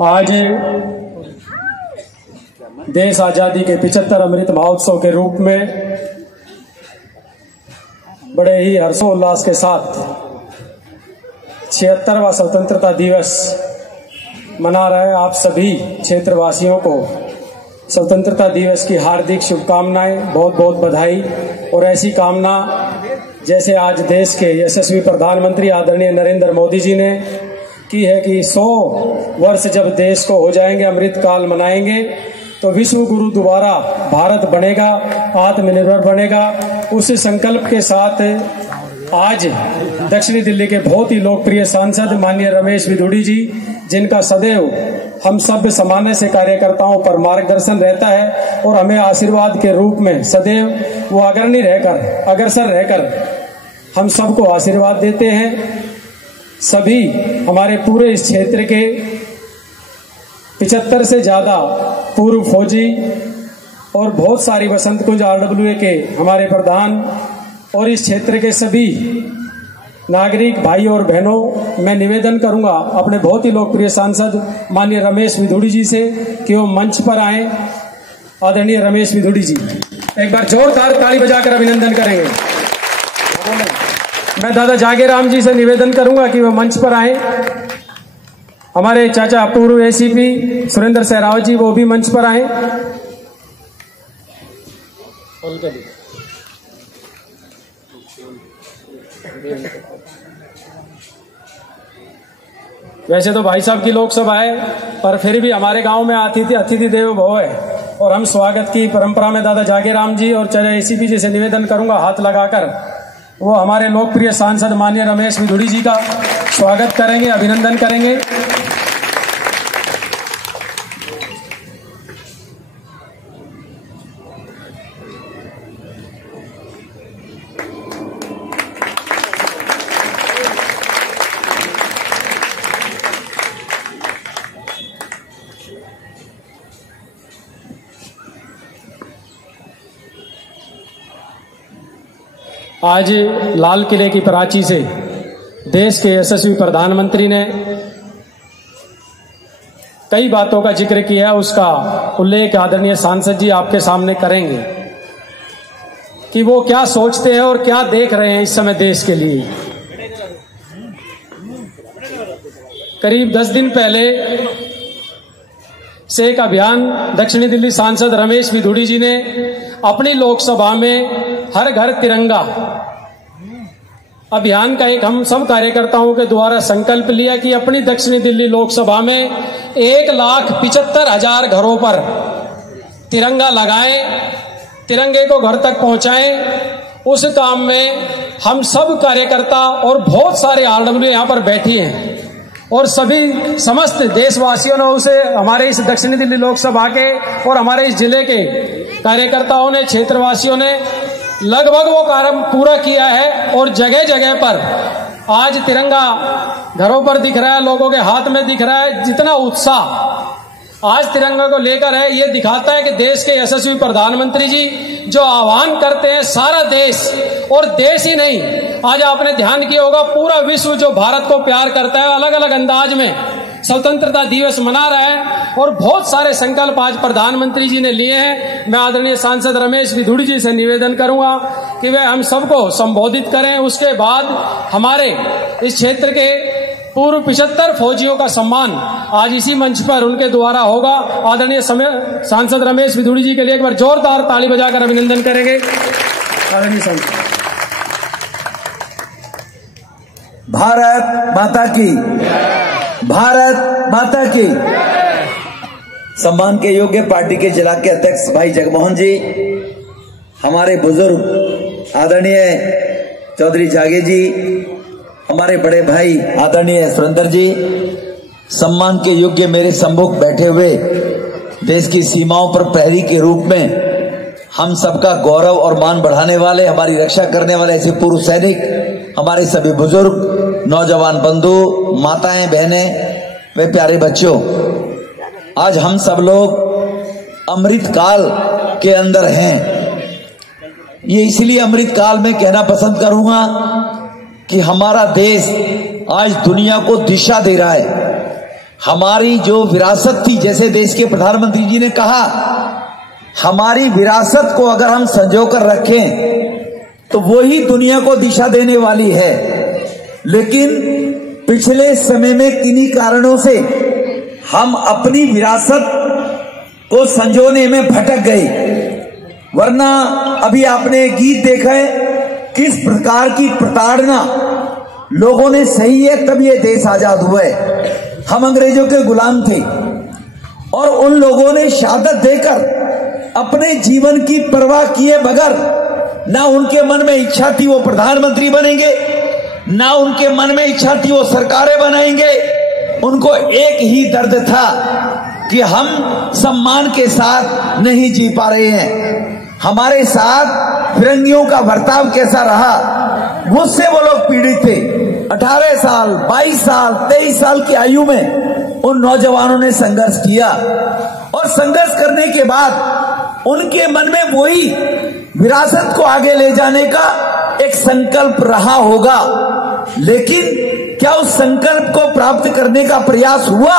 आज देश आज़ादी के 75 अमृत महोत्सव के रूप में बड़े ही हर्षोल्लास के साथ 76वां स्वतंत्रता दिवस मना रहे आप सभी क्षेत्रवासियों को स्वतंत्रता दिवस की हार्दिक शुभकामनाएं, बहुत बहुत बधाई। और ऐसी कामना जैसे आज देश के यशस्वी प्रधानमंत्री आदरणीय नरेंद्र मोदी जी ने की है कि 100 वर्ष जब देश को हो जाएंगे, अमृत काल मनाएंगे, तो विश्व गुरु दोबारा भारत बनेगा, आत्मनिर्भर बनेगा। उस संकल्प के साथ आज दक्षिणी दिल्ली के बहुत ही लोकप्रिय सांसद माननीय रमेश बिधूड़ी जी, जिनका सदैव हम सब सामान्य से कार्यकर्ताओं पर मार्गदर्शन रहता है और हमें आशीर्वाद के रूप में सदैव वो अग्रसर रहकर हम सबको आशीर्वाद देते हैं। सभी हमारे पूरे इस क्षेत्र के 75 से ज्यादा पूर्व फौजी और बहुत सारी वसंत कुंज RWA के हमारे प्रधान और इस क्षेत्र के सभी नागरिक भाई और बहनों, मैं निवेदन करूंगा अपने बहुत ही लोकप्रिय सांसद माननीय रमेश बिधूड़ी जी से कि वो मंच पर आए। आदरणीय रमेश बिधूड़ी जी, एक बार जोरदार ताली बजाकर अभिनंदन करेंगे। मैं दादा जागेराम जी से निवेदन करूंगा कि वो मंच पर आए। हमारे चाचा पूर्व ACP सुरेंद्र सहरावत जी, वो भी मंच पर आए। वैसे तो भाई साहब की लोकसभा है, पर फिर भी हमारे गांव में अतिथि देवो भव है और हम स्वागत की परंपरा में दादा जागेराम जी और चाचा ACP जी से निवेदन करूंगा हाथ लगाकर वो हमारे लोकप्रिय सांसद माननीय रमेश बिधूड़ी जी का स्वागत करेंगे, अभिनंदन करेंगे। आज लाल किले की प्राची से देश के यशस्वी प्रधानमंत्री ने कई बातों का जिक्र किया, उसका उल्लेख आदरणीय सांसद जी आपके सामने करेंगे कि वो क्या सोचते हैं और क्या देख रहे हैं इस समय देश के लिए। करीब 10 दिन पहले से एक अभियान दक्षिणी दिल्ली सांसद रमेश बिधूड़ी जी ने अपनी लोकसभा में हर घर तिरंगा अभियान का एक हम सब कार्यकर्ताओं के द्वारा संकल्प लिया कि अपनी दक्षिणी दिल्ली लोकसभा में 1,75,000 घरों पर तिरंगा लगाएं, तिरंगे को घर तक पहुंचाएं। उस काम में हम सब कार्यकर्ता और बहुत सारे RWA यहाँ पर बैठी हैं और सभी समस्त देशवासियों ने उसे हमारे इस दक्षिणी दिल्ली लोकसभा के और हमारे इस जिले के कार्यकर्ताओं ने, क्षेत्रवासियों ने लगभग वो कार्य पूरा किया है और जगह जगह पर आज तिरंगा घरों पर दिख रहा है, लोगों के हाथ में दिख रहा है। जितना उत्साह आज तिरंगा को लेकर है, ये दिखाता है कि देश के यशस्वी प्रधानमंत्री जी जो आह्वान करते हैं, सारा देश और देश ही नहीं, आज आपने ध्यान किया होगा पूरा विश्व जो भारत को प्यार करता है, अलग अलग अंदाज में स्वतंत्रता दिवस मना रहा है और बहुत सारे संकल्प आज प्रधानमंत्री जी ने लिए हैं। मैं आदरणीय सांसद रमेश बिधूड़ी जी से निवेदन करूंगा कि वे हम सबको संबोधित करें। उसके बाद हमारे इस क्षेत्र के पूर्व 75 फौजियों का सम्मान आज इसी मंच पर उनके द्वारा होगा। आदरणीय सांसद रमेश बिधूड़ी जी के लिए एक बार जोरदार ताली बजाकर अभिनंदन करेंगे। आदरणीय सांसद। भारत माता की, भारत माता की। सम्मान के योग्य पार्टी के जिला के अध्यक्ष भाई जगमोहन जी, हमारे बुजुर्ग आदरणीय चौधरी जागे जी, हमारे बड़े भाई आदरणीय सुरेंद्र जी, सम्मान के योग्य मेरे सम्मुख बैठे हुए देश की सीमाओं पर प्रहरी के रूप में हम सबका गौरव और मान बढ़ाने वाले, हमारी रक्षा करने वाले ऐसे पूर्व सैनिक, हमारे सभी बुजुर्ग, नौजवान बंधु, माताएं, बहनें, वे प्यारे बच्चों, आज हम सब लोग अमृत काल के अंदर हैं। ये इसलिए अमृत काल में कहना पसंद करूंगा कि हमारा देश आज दुनिया को दिशा दे रहा है। हमारी जो विरासत थी, जैसे देश के प्रधानमंत्री जी ने कहा, हमारी विरासत को अगर हम संजो कर रखें तो वो ही दुनिया को दिशा देने वाली है। लेकिन पिछले समय में किन्हीं कारणों से हम अपनी विरासत को संजोने में भटक गए, वरना अभी आपने गीत देखा है किस प्रकार की प्रताड़ना लोगों ने सही है, तब ये देश आजाद हुआ है। हम अंग्रेजों के गुलाम थे और उन लोगों ने शहादत देकर अपने जीवन की परवाह किए बगैर, ना उनके मन में इच्छा थी वो प्रधानमंत्री बनेंगे, ना उनके मन में इच्छा थी वो सरकारें बनाएंगे। उनको एक ही दर्द था कि हम सम्मान के साथ नहीं जी पा रहे हैं, हमारे साथ फिरंगियों का बर्ताव कैसा रहा, मुझसे वो लोग पीड़ित थे। 18 साल, 22 साल, 23 साल की आयु में उन नौजवानों ने संघर्ष किया और संघर्ष करने के बाद उनके मन में वही विरासत को आगे ले जाने का एक संकल्प रहा होगा। लेकिन क्या उस संकल्प को प्राप्त करने का प्रयास हुआ?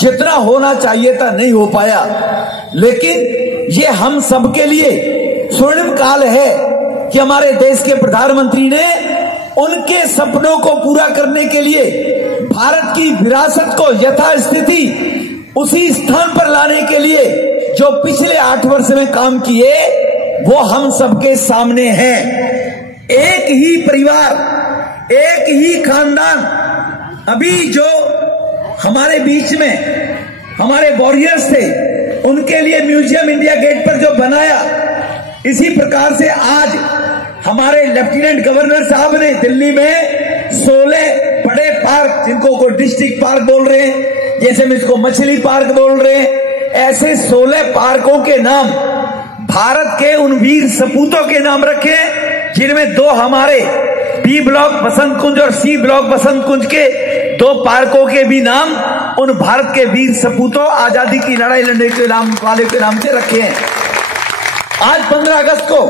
जितना होना चाहिए था नहीं हो पाया। लेकिन ये हम सबके लिए स्वर्णिम काल है कि हमारे देश के प्रधानमंत्री ने उनके सपनों को पूरा करने के लिए भारत की विरासत को यथास्थिति उसी स्थान पर लाने के लिए जो पिछले 8 वर्ष में काम किए वो हम सबके सामने हैं। एक ही परिवार, एक ही खानदान, अभी जो हमारे बीच में हमारे वॉरियर्स थे उनके लिए म्यूजियम इंडिया गेट पर जो बनाया, इसी प्रकार से आज हमारे लेफ्टिनेंट गवर्नर साहब ने दिल्ली में 16 बड़े पार्क, जिनको कोई डिस्ट्रिक्ट पार्क बोल रहे हैं, जैसे में इसको मछली पार्क बोल रहे हैं, ऐसे 16 पार्कों के नाम भारत के उन वीर सपूतों के नाम रखे, जिनमें 2 हमारे बी ब्लॉक बसंत कुंज और सी ब्लॉक बसंत कुंज के 2 पार्कों के भी नाम उन भारत के वीर सपूतों, आजादी की लड़ाई लड़ने के नाम वाले के नाम से रखे हैं। आज 15 अगस्त को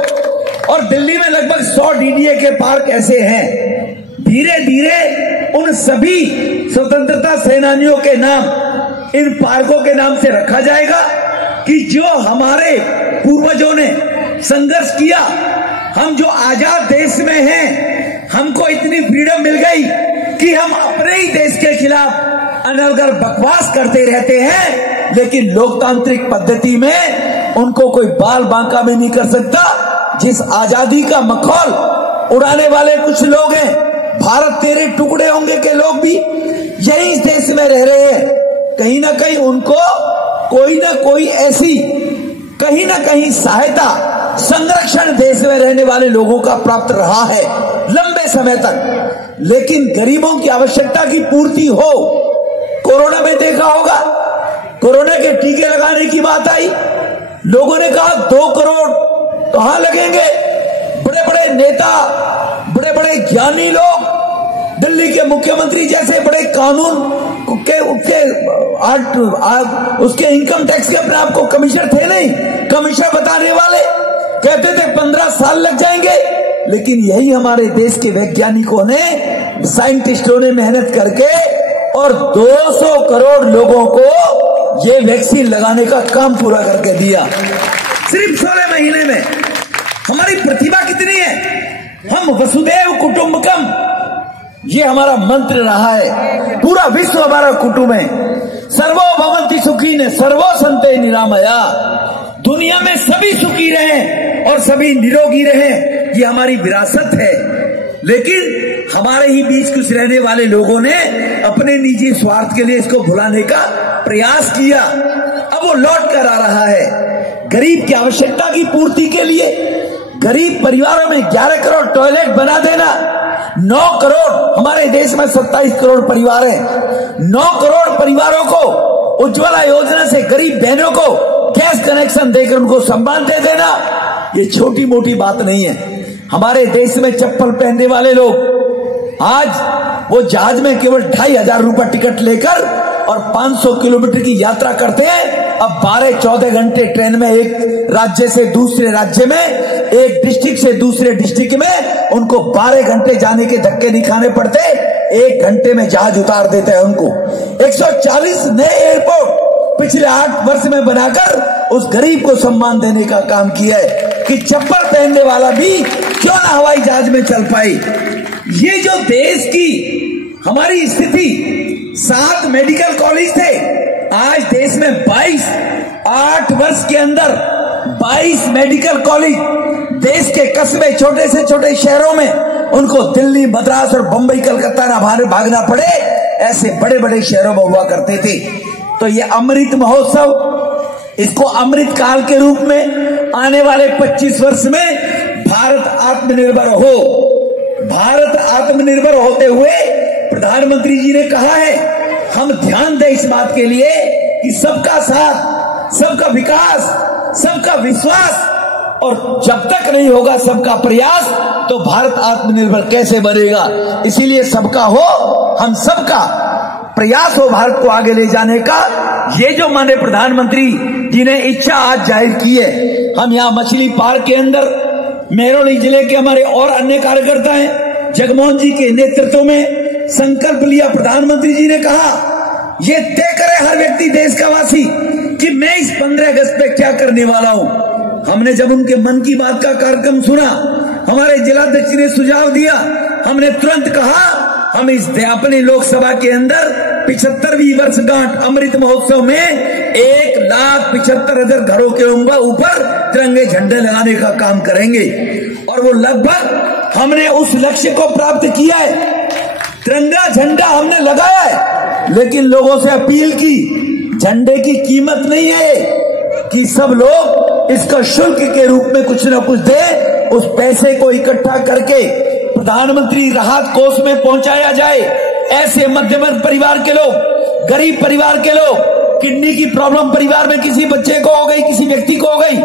और दिल्ली में लगभग 100 डीडीए के पार्क ऐसे हैं। धीरे धीरे उन सभी स्वतंत्रता सेनानियों के नाम इन पार्कों के नाम से रखा जाएगा कि जो हमारे पूर्वजों ने संघर्ष किया, हम जो आजाद देश में हैं, हमको इतनी फ्रीडम मिल गई कि हम अपने ही देश के खिलाफ अनर्गल बकवास करते रहते हैं, लेकिन लोकतांत्रिक पद्धति में उनको कोई बाल बांका भी नहीं कर सकता। जिस आजादी का मखौल उड़ाने वाले कुछ लोग हैं, भारत तेरे टुकड़े होंगे के लोग भी यही इस देश में रह रहे हैं, कहीं ना कहीं उनको कोई ना कोई ऐसी कहीं ना कहीं सहायता, संरक्षण देश में रहने वाले लोगों का प्राप्त रहा है लंबे समय तक। लेकिन गरीबों की आवश्यकता की पूर्ति हो, कोरोना में देखा होगा, कोरोना के टीके लगाने की बात आई, लोगों ने कहा 2 करोड़ कहां लगेंगे। बड़े बड़े नेता, बड़े बड़े ज्ञानी लोग, दिल्ली के मुख्यमंत्री जैसे बड़े कानून के उसके इनकम टैक्स के अपने आप को कमिश्नर थे नहीं, कमिश्नर बताने वाले कहते थे 15 साल लग जाएंगे। लेकिन यही हमारे देश के वैज्ञानिकों ने, साइंटिस्टों ने मेहनत करके और 200 करोड़ लोगों को ये वैक्सीन लगाने का काम पूरा करके दिया सिर्फ 16 महीने में। हमारी प्रतिभा कितनी है, हम वसुदैव कुटुंबकम, ये हमारा मंत्र रहा है। पूरा विश्व हमारा कुटुंब है। सर्वो भवन्ति सुखिनः सर्वो सन्ते निरामया, दुनिया में सभी सुखी रहें और सभी निरोगी रहें, ये हमारी विरासत है। लेकिन हमारे ही बीच कुछ रहने वाले लोगों ने अपने निजी स्वार्थ के लिए इसको भुलाने का प्रयास किया। अब वो लौट कर आ रहा है। गरीब की आवश्यकता की पूर्ति के लिए गरीब परिवारों में 11 करोड़ टॉयलेट बना देना, 9 करोड़, हमारे देश में 27 करोड़ परिवार हैं, 9 करोड़ परिवारों को उज्ज्वला योजना से गरीब बहनों को गैस कनेक्शन देकर उनको सम्मान दे देना, ये छोटी मोटी बात नहीं है। हमारे देश में चप्पल पहनने वाले लोग आज वो जहाज में केवल 2500 रुपए टिकट लेकर और 500 किलोमीटर की यात्रा करते हैं। अब 12-14 घंटे ट्रेन में एक राज्य से दूसरे राज्य में, एक डिस्ट्रिक्ट से दूसरे डिस्ट्रिक्ट में उनको 12 घंटे जाने के धक्के नहीं खाने पड़ते, 1 घंटे में जहाज उतार देते हैं उनको। 140 नए एयरपोर्ट पिछले 8 वर्ष में बनाकर उस गरीब को सम्मान देने का काम किया है कि चप्पल पहनने वाला भी क्यों ना हवाई जहाज में चल पाए। ये जो देश की हमारी स्थिति, 7 मेडिकल कॉलेज थे, आज देश में 8 वर्ष के अंदर 22 मेडिकल कॉलेज, देश के कस्बे, छोटे से छोटे शहरों में उनको दिल्ली, मद्रास और बंबई, कलकत्ता ना भागना पड़े, ऐसे बड़े बड़े शहरों में हुआ करते थे। तो ये अमृत महोत्सव, इसको अमृत काल के रूप में आने वाले 25 वर्ष में भारत आत्मनिर्भर हो, भारत आत्मनिर्भर होते हुए प्रधानमंत्री जी ने कहा है, हम ध्यान दें इस बात के लिए कि सबका साथ, सबका विकास, सबका विश्वास, और जब तक नहीं होगा सबका प्रयास तो भारत आत्मनिर्भर कैसे बनेगा। इसीलिए सबका हो, हम सबका प्रयास हो भारत को आगे ले जाने का। ये जो माननीय प्रधानमंत्री जी ने इच्छा आज जाहिर की है, हम यहाँ मछली पार्क के अंदर महरौली जिले के हमारे और अन्य कार्यकर्ता हैं, जगमोहन जी के नेतृत्व में संकल्प लिया। प्रधानमंत्री जी ने कहा, ये तय करे हर व्यक्ति देश का वासी कि मैं इस 15 अगस्त पे क्या करने वाला हूं। हमने जब उनके मन की बात का कार्यक्रम सुना, हमारे जिलाध्यक्ष ने सुझाव दिया, हमने तुरंत कहा हम इस अपने लोकसभा के अंदर 75वीं वर्षगांठ अमृत महोत्सव में 1,75,000 घरों के ऊपर तिरंगे झंडे लगाने का काम करेंगे। और वो लगभग हमने उस लक्ष्य को प्राप्त किया है। तिरंगा झंडा हमने लगाया है, लेकिन लोगों से अपील की, झंडे की कीमत नहीं है कि सब लोग इसका शुल्क के रूप में कुछ न कुछ दे, उस पैसे को इकट्ठा करके प्रधानमंत्री राहत कोष में पहुंचाया जाए। ऐसे मध्यम परिवार के लोग, गरीब परिवार के लोग, किडनी की प्रॉब्लम परिवार में किसी बच्चे को हो गई, किसी व्यक्ति को हो गई,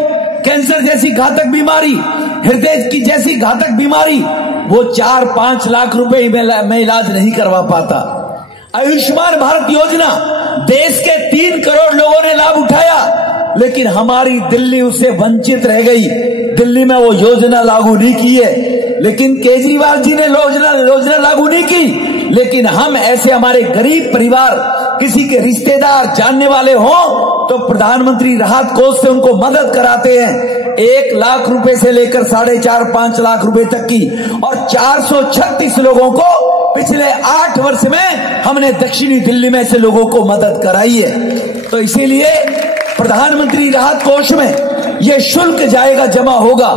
कैंसर जैसी घातक बीमारी, हृदय की जैसी घातक बीमारी, वो 4-5 लाख रुपए में इलाज नहीं करवा पाता। आयुष्मान भारत योजना देश के 3 करोड़ लोगों ने लाभ उठाया, लेकिन हमारी दिल्ली उससे वंचित रह गई। दिल्ली में वो योजना लागू नहीं की है, लेकिन केजरीवाल जी ने योजना लागू नहीं की। लेकिन हम ऐसे हमारे गरीब परिवार, किसी के रिश्तेदार जानने वाले हों तो प्रधानमंत्री राहत कोष से उनको मदद कराते हैं। 1 लाख रुपए से लेकर 4.5-5 लाख रुपए तक की, और 436 लोगों को पिछले 8 वर्ष में हमने दक्षिणी दिल्ली में से लोगों को मदद कराई है। तो इसीलिए प्रधानमंत्री राहत कोष में ये शुल्क जाएगा, जमा होगा,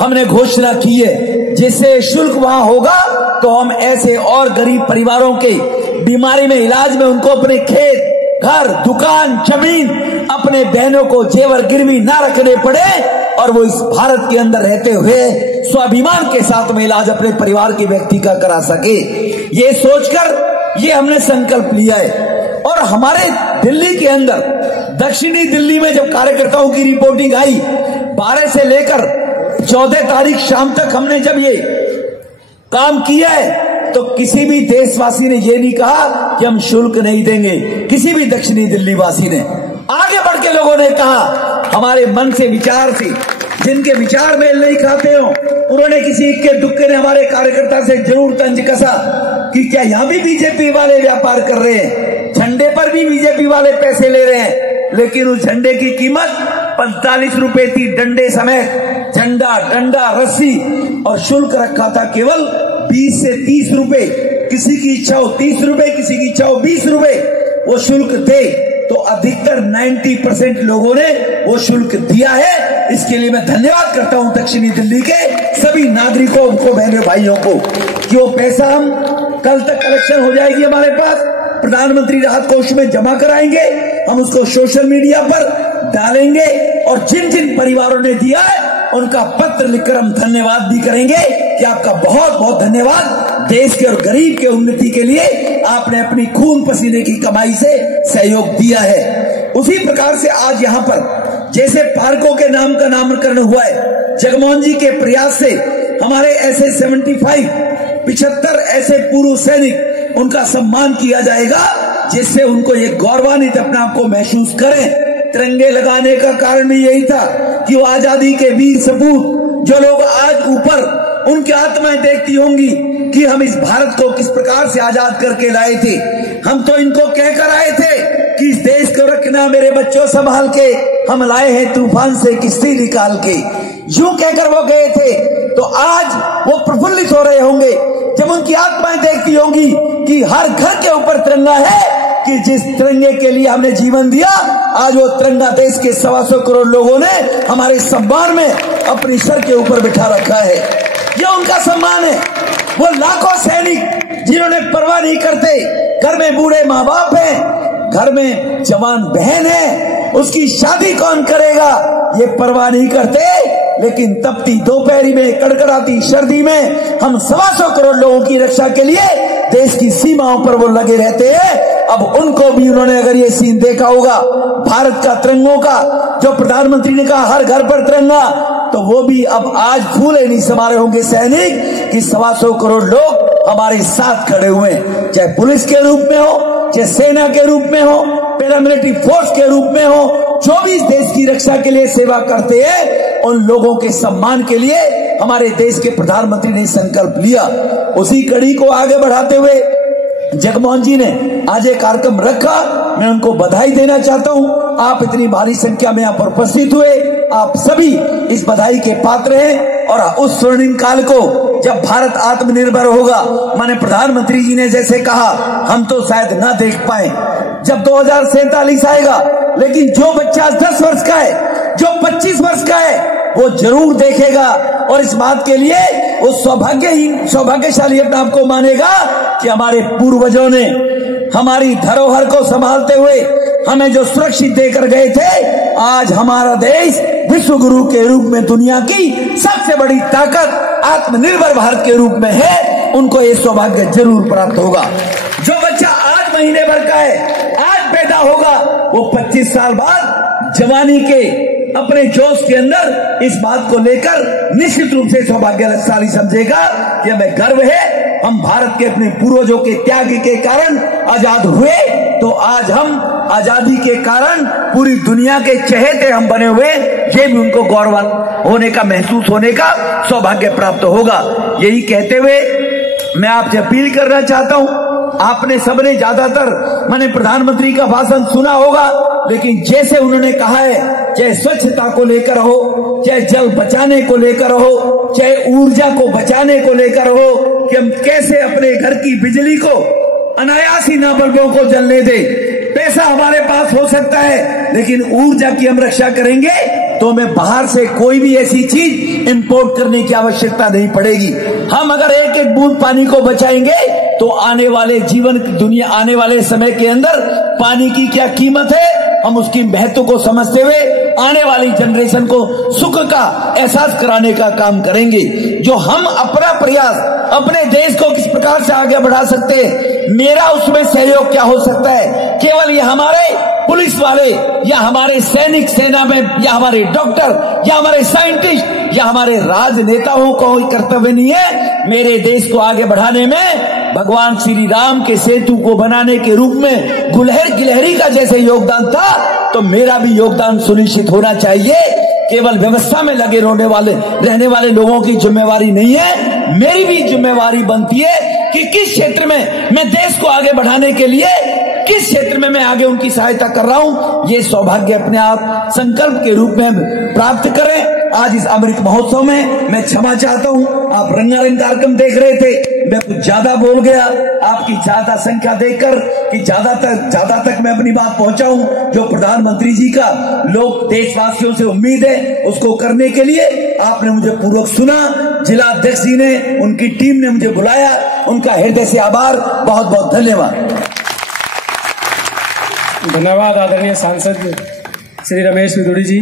हमने घोषणा की है। जिससे शुल्क वहां होगा तो हम ऐसे और गरीब परिवारों के बीमारी में, इलाज में उनको अपने खेत, घर, दुकान, जमीन, अपने बहनों को जेवर गिरवी ना रखने पड़े, और वो इस भारत के अंदर रहते हुए स्वाभिमान के साथ में इलाज अपने परिवार के व्यक्ति का करा सके। ये सोचकर ये हमने संकल्प लिया है। और हमारे दिल्ली के अंदर, दक्षिणी दिल्ली में जब कार्यकर्ताओं की रिपोर्टिंग आई, 12 से लेकर 14 तारीख शाम तक हमने जब ये काम किया है, तो किसी भी देशवासी ने ये नहीं कहा कि हम शुल्क नहीं देंगे। किसी भी दक्षिणी दिल्ली वासी ने आगे बढ़ के लोगों ने कहा, हमारे मन से, विचार से, जिनके विचार मेल नहीं खाते हो, उन्होंने किसी इक्के दुक्के ने हमारे कार्यकर्ता से जरूर तंज कसा कि क्या यहां भी बीजेपी वाले व्यापार कर रहे हैं, झंडे पर भी बीजेपी वाले पैसे ले रहे हैं। लेकिन उस झंडे की कीमत 45 रुपए थी, डंडे समेत, झंडा, डंडा, रस्सी, और शुल्क रखा था केवल 20 से 30 रुपए। किसी की इच्छा हो 30 रुपए, किसी की इच्छा हो 20 रुपए वो शुल्क दे। तो अधिकतर 90% लोगों ने वो शुल्क दिया है। इसके लिए मैं धन्यवाद करता हूं दक्षिणी दिल्ली के सभी नागरिकों, उनको, बहनों, भाइयों को, कि वो पैसा हम कल तक कलेक्शन हो जाएगी हमारे पास, प्रधानमंत्री राहत कोष में जमा कराएंगे, हम उसको सोशल मीडिया पर डालेंगे, और जिन जिन परिवारों ने दिया है उनका पत्र लिखकर हम धन्यवाद भी करेंगे कि आपका बहुत बहुत धन्यवाद। देश के और गरीब के उन्नति के लिए आपने अपनी खून पसीने की कमाई से सहयोग दिया है। उसी प्रकार से आज यहाँ पर जैसे पार्कों के नाम का नामकरण हुआ है, जगमोहन जी के प्रयास से हमारे ऐसे 75 ऐसे पूर्व सैनिक, उनका सम्मान किया जाएगा, जिससे उनको ये गौरवान्वित अपने आप को महसूस करें। तिरंगे लगाने का कारण भी यही था कि वो आजादी के वीर सपूत जो लोग आज ऊपर, उनकी आत्माएं देखती होंगी कि हम इस भारत को किस प्रकार से आजाद करके लाए थे। हम तो इनको कहकर आए थे कि इस देश को रखना मेरे बच्चों संभाल के, हम लाए हैं तूफान से किश्ती निकाल के। यूं कहकर वो गए थे, तो आज वो प्रफुल्लित हो रहे होंगे जब उनकी आत्माएं देखती होंगी कि हर घर के ऊपर तिरंगा है, कि जिस तिरंगे के लिए हमने जीवन दिया, आज वो तिरंगा देश के 125 करोड़ लोगों ने हमारे सम्मान में अपनी सर के ऊपर बिठा रखा है। ये उनका सम्मान है। वो लाखों सैनिक जिन्होंने परवाह नहीं करते, घर में बूढ़े माँ बाप हैं, घर में जवान बहन है, उसकी शादी कौन करेगा ये परवाह नहीं करते, लेकिन तपती दोपहरी में, कड़कड़ाती सर्दी में हम 125 करोड़ लोगों की रक्षा के लिए देश की सीमाओं पर वो लगे रहते हैं। अब उनको भी उन्होंने अगर ये सीन देखा होगा भारत का तिरंगों का, जो प्रधानमंत्री ने कहा हर घर पर तिरंगा, तो वो भी अब आज फूले नहीं समा रहे होंगे सैनिक कि 125 करोड़ लोग हमारे साथ खड़े हुए हैं, चाहे पुलिस के रूप में हो, चाहे सेना के रूप में हो, पैरामिलिट्री फोर्स के रूप में हो, जो भी इस देश की रक्षा के लिए सेवा करते हैं, उन लोगों के सम्मान के लिए हमारे देश के प्रधानमंत्री ने संकल्प लिया। उसी कड़ी को आगे बढ़ाते हुए जगमोहन जी ने आज एक कार्यक्रम रखा, मैं उनको बधाई देना चाहता हूं। आप इतनी भारी संख्या में यहाँ पर उपस्थित हुए, आप सभी इस बधाई के पात्र हैं। और उस स्वर्णिम काल को जब भारत आत्मनिर्भर होगा, माने प्रधानमंत्री जी ने जैसे कहा, हम तो शायद ना देख पाए जब 2047 आएगा, लेकिन जो बच्चा 10 वर्ष का है, जो 25 वर्ष का है, वो जरूर देखेगा। और इस बात के लिए वो सौभाग्यशाली अपने आप को मानेगा कि हमारे पूर्वजों ने हमारी धरोहर को संभालते हुए हमें जो सुरक्षित देकर गए थे, आज हमारा देश विश्व गुरु के रूप में दुनिया की सबसे बड़ी ताकत आत्मनिर्भर भारत के रूप में है। उनको ये सौभाग्य जरूर प्राप्त होगा। जो बच्चा 8 महीने भर का है, आज पैदा होगा, वो 25 साल बाद जवानी के अपने जोश के अंदर इस बात को लेकर निश्चित रूप से सौभाग्यशाली समझेगा कि हमें गर्व है, हम भारत के अपने पूर्वजों के त्याग के कारण आजाद हुए, तो आज हम आजादी के कारण पूरी दुनिया के चहेते हम बने हुए, ये भी उनको गौरव होने का, महसूस होने का सौभाग्य प्राप्त होगा। यही कहते हुए मैं आपसे अपील करना चाहता हूं, आपने सबने ज्यादातर मैंने प्रधानमंत्री का भाषण सुना होगा, लेकिन जैसे उन्होंने कहा है, चाहे स्वच्छता को लेकर हो, चाहे जल बचाने को लेकर हो, चाहे ऊर्जा को बचाने को लेकर हो, कि हम कैसे अपने घर की बिजली को अनायासी ना बल्बों को जलने दे। पैसा हमारे पास हो सकता है, लेकिन ऊर्जा की हम रक्षा करेंगे तो हमें बाहर से कोई भी ऐसी चीज इंपोर्ट करने की आवश्यकता नहीं पड़ेगी। हम अगर एक एक बूंद पानी को बचाएंगे तो आने वाले दुनिया आने वाले समय के अंदर पानी की क्या कीमत है, हम उसकी महत्व को समझते हुए आने वाली जनरेशन को सुख का एहसास कराने का काम करेंगे। जो हम अपना प्रयास अपने देश को किस प्रकार से आगे बढ़ा सकते हैं, मेरा उसमें सहयोग क्या हो सकता है, केवल ये हमारे पुलिस वाले या हमारे सैनिक सेना में या हमारे डॉक्टर या हमारे साइंटिस्ट या हमारे राजनेताओं का कोई कर्तव्य नहीं है। मेरे देश को आगे बढ़ाने में भगवान श्री राम के सेतु को बनाने के रूप में गुलहर गिलहरी का जैसे योगदान था, तो मेरा भी योगदान सुनिश्चित होना चाहिए। केवल व्यवस्था में लगे रहने वाले लोगों की जिम्मेवारी नहीं है, मेरी भी जिम्मेवारी बनती है कि किस क्षेत्र में मैं देश को आगे बढ़ाने के लिए किस क्षेत्र में मैं आगे उनकी सहायता कर रहा हूं। ये सौभाग्य अपने आप संकल्प के रूप में प्राप्त करें। आज इस अमृत महोत्सव में मैं क्षमा चाहता हूं, आप रंगारंग कार्यक्रम देख रहे थे, मैं कुछ ज्यादा बोल गया, आपकी ज्यादा संख्या देखकर कि ज्यादा तक मैं अपनी बात पहुंचाऊं। जो प्रधानमंत्री जी का लोग देशवासियों से उम्मीद है, उसको करने के लिए आपने मुझे पूर्वक सुना। जिला अध्यक्ष जी ने, उनकी टीम ने मुझे बुलाया, उनका हृदय से आभार, बहुत बहुत धन्यवाद। धन्यवाद आदरणीय सांसद श्री रमेश विदुड़ी जी।